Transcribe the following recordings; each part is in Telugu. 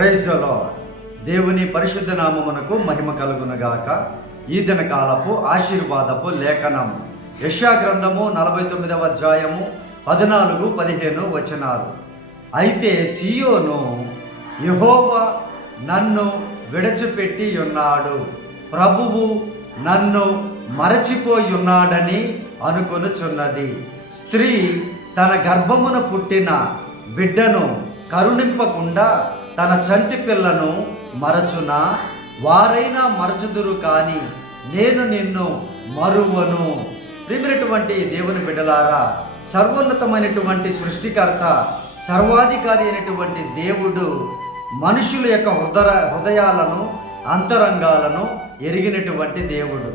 ప్రైజ్లో దేవుని పరిశుద్ధ నామమునకు మహిమ కలుగునగాక. ఈ దిన కాలపు ఆశీర్వాదపు లేఖనము. యశా గ్రంథము నలభై తొమ్మిదవ అధ్యాయము పద్నాలుగు పదిహేను వచనాలు. అయితే సియోను యెహోవా నన్ను విడచిపెట్టి ఉన్నాడు. ప్రభువు నన్ను మరచిపోయి ఉన్నాడని అనుకొనుచున్నది. స్త్రీ తన గర్భమున పుట్టిన బిడ్డను కరుణింపకుండా తన చంటి పిల్లను మరచున? వారైనా మరచుదురు కానీ నేను నిన్ను మరువను. ప్రిమినటువంటి దేవుని బిడ్డలారా సర్వోన్నతమైనటువంటి సృష్టికర్త సర్వాధికారి అయినటువంటి దేవుడు మనుషుల యొక్క హృదయ హృదయాలను అంతరంగాలను ఎరిగినటువంటి దేవుడు.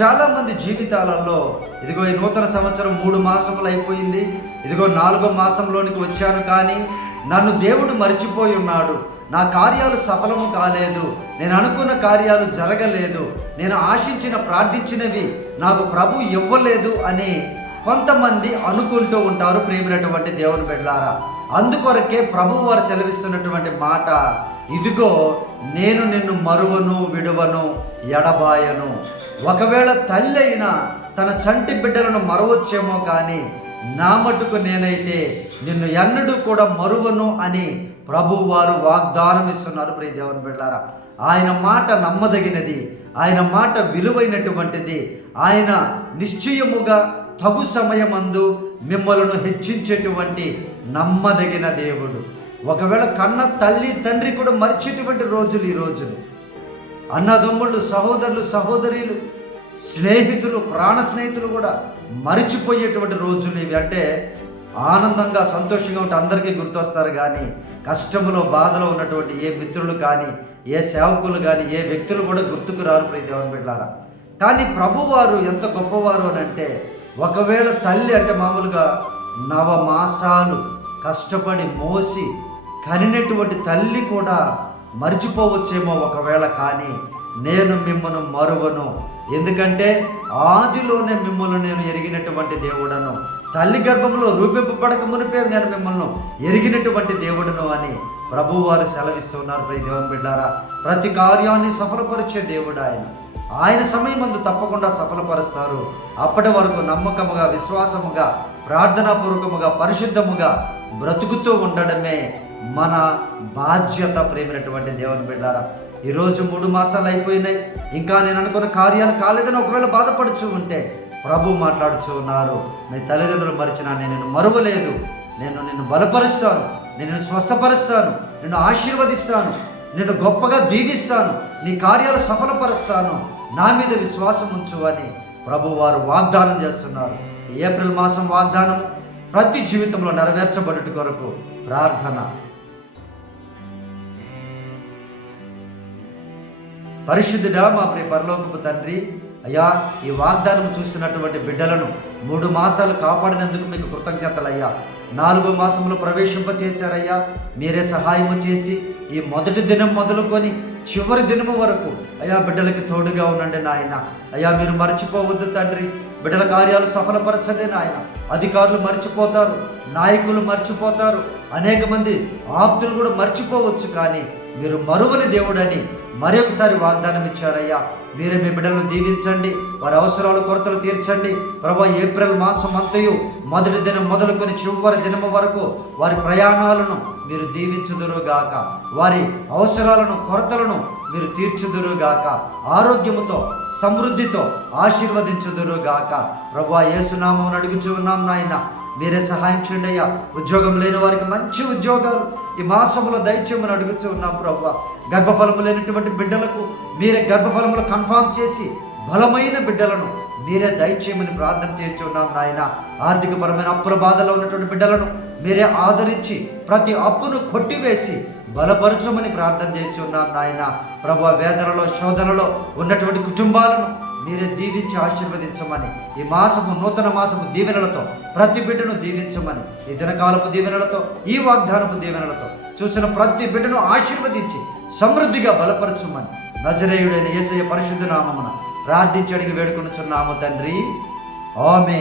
చాలామంది జీవితాలలో ఇదిగో ఈ నూతన సంవత్సరం మూడు మాసములు అయిపోయింది ఇదిగో నాలుగో మాసంలోనికి వచ్చాను కానీ నన్ను దేవుడు మర్చిపోయి ఉన్నాడు. నా కార్యాలు సఫలము కాలేదు. నేను అనుకున్న కార్యాలు జరగలేదు. నేను ఆశించిన ప్రార్థించినవి నాకు ప్రభు ఇవ్వలేదు అని కొంతమంది అనుకుంటూ ఉంటారు ప్రేమినటువంటి దేవుని బిడ్డలారా. అందుకొరకే ప్రభు వారు సెలవిస్తున్నటువంటి మాట ఇదిగో నేను నిన్ను మరువను విడువను ఎడబాయను. ఒకవేళ తల్లి అయినా తన చంటి బిడ్డలను మరవచ్చేమో కానీ నా మటుకు నేనైతే నిన్ను ఎన్నడూ కూడా మరువను అని ప్రభు వారు వాగ్దానం ఇస్తున్నారు ప్రియ దేవుని బిడ్డారా ఆయన మాట నమ్మదగినది ఆయన మాట విలువైనటువంటిది ఆయన నిశ్చయముగా తగు సమయమందు మిమ్మలను హెచ్చించేటువంటి నమ్మదగిన దేవుడు. ఒకవేళ కన్న తల్లి తండ్రి కూడా మరిచేటువంటి రోజులు ఈ రోజులు. అన్నదమ్ముళ్ళు సహోదరులు సహోదరులు స్నేహితులు ప్రాణ స్నేహితులు కూడా మరిచిపోయేటువంటి రోజులు ఇవి. అంటే ఆనందంగా సంతోషంగా ఉంటే అందరికీ గుర్తొస్తారు కానీ కష్టంలో బాధలో ఉన్నటువంటి ఏ మిత్రులు కానీ ఏ సేవకులు కానీ ఏ వ్యక్తులు కూడా గుర్తుకు రారు ప్రియ దేవుని బిడ్డారా కానీ ప్రభువారు ఎంత గొప్పవారు అని అంటే ఒకవేళ తల్లి అంటే మామూలుగా నవమాసాలు కష్టపడి మోసి కనినటువంటి తల్లి కూడా మర్చిపోవచ్చేమో ఒకవేళ కానీ నేను మిమ్మను మరువను. ఎందుకంటే ఆదిలోనే మిమ్మల్ని నేను ఎరిగినటువంటి దేవుడను. తల్లి గర్భంలో రూపింపబడక మునిపే నేను మిమ్మల్ని ఎరిగినటువంటి దేవుడను అని ప్రభువారు సెలవిస్తున్నారు. ప్రతి దేవుని బిడ్డారా ప్రతి కార్యాన్ని సఫలపరిచే దేవుడు ఆయన. ఆయన సమయం మందు తప్పకుండా సఫలపరుస్తారు. అప్పటి వరకు నమ్మకముగా విశ్వాసముగా ప్రార్థనాపూర్వకముగా పరిశుద్ధముగా బ్రతుకుతూ ఉండడమే మన బాధ్యత ప్రేమినటువంటి దేవుని బిడ్డారా ఈరోజు మూడు మాసాలు అయిపోయినాయి. ఇంకా నేను అనుకున్న కార్యాలు కాలేదని ఒకవేళ బాధపడుచు ఉంటే ప్రభు మాట్లాడుచు ఉన్నారు. మీ తల్లిదండ్రులు మరిచిన నేను మరువలేదు. నేను నిన్ను బలపరుస్తాను. నేను స్వస్థపరుస్తాను. నిన్ను ఆశీర్వదిస్తాను. నేను గొప్పగా దీవిస్తాను. నీ కార్యాలు సఫలపరుస్తాను. నా మీద విశ్వాసం ఉంచు అని ప్రభు వారు వాగ్దానం చేస్తున్నారు. ఏప్రిల్ మాసం వాగ్దానం ప్రతి జీవితంలో నెరవేర్చబడుట కొరకు ప్రార్థన. పరిశుద్ధుడా మా ప్రియ పరలోకపు తండ్రి. అయ్యా ఈ వాగ్దానం చూసినటువంటి బిడ్డలను మూడు మాసాలు కాపాడినందుకు మీకు కృతజ్ఞతలు అయ్యా నాలుగో మాసంలో ప్రవేశింపచేశారయ్యా. మీరే సహాయము చేసి ఈ మొదటి దినం మొదలుకొని చివరి దినము వరకు అయ్యా బిడ్డలకి తోడుగా ఉండండి నాయన. అయ్యా మీరు మర్చిపోవద్దు తండ్రి. బిడ్డల కార్యాలు సఫలపరచండి నాయన. అధికారులు మర్చిపోతారు నాయకులు మర్చిపోతారు. అనేక మంది ఆప్తులు కూడా మర్చిపోవచ్చు కానీ మీరు మరువని దేవుడని మరొకసారి వాగ్దానం ఇచ్చారయ్యా మీరే మీ బిడ్డలను దీవించండి వారి అవసరాలు కొరతలు తీర్చండి. ప్రభా ఏప్రిల్ మాసం అంతయు మొదటి దినం మొదలుకొని చివరి దినము వరకు వారి ప్రయాణాలను మీరు దీవించుదురుగాక. వారి అవసరాలను కొరతలను మీరు తీర్చుదురుగాక. ఆరోగ్యముతో సమృద్ధితో ఆశీర్వదించుదురుగాక. ప్రభా యేసునామం అడుగుచూ ఉన్నాం నాయన. మీరే సహాయం చేయండి అయ్యా. ఉద్యోగం లేని వారికి మంచి ఉద్యోగాలు ఈ మాసంలో దయచేయమని అడుగుతూ ఉన్నాం ప్రభు గర్భఫలము లేనటువంటి బిడ్డలకు మీరే గర్భఫలములు కన్ఫామ్ చేసి బలమైన బిడ్డలను మీరే దయచేయమని ప్రార్థన చేస్తున్నాం నాయన. ఆర్థికపరమైన అప్పుల బాధలో ఉన్నటువంటి బిడ్డలను మీరే ఆదరించి ప్రతి అప్పును కొట్టివేసి బలపరచమని ప్రార్థన చేస్తున్నాం నాయన. ప్రభు వేదనలో శోధనలో ఉన్నటువంటి కుటుంబాలను మీరే దీవించి ఆశీర్వదించమని ఈ మాసము నూతన మాసము దీవెనలతో ప్రతి బిడ్డను దీవించమని ఈ దినకాలపు దీవెనలతో ఈ వాగ్దానపు దీవెనలతో చూసిన ప్రతి బిడ్డను ఆశీర్వదించి సమృద్ధిగా బలపరచుమని నజరేయుడైన ఏసయ్య పరిశుద్ధ నామమున ప్రార్థించడికి వేడుకొనుచున్నాము తండ్రి. ఆమె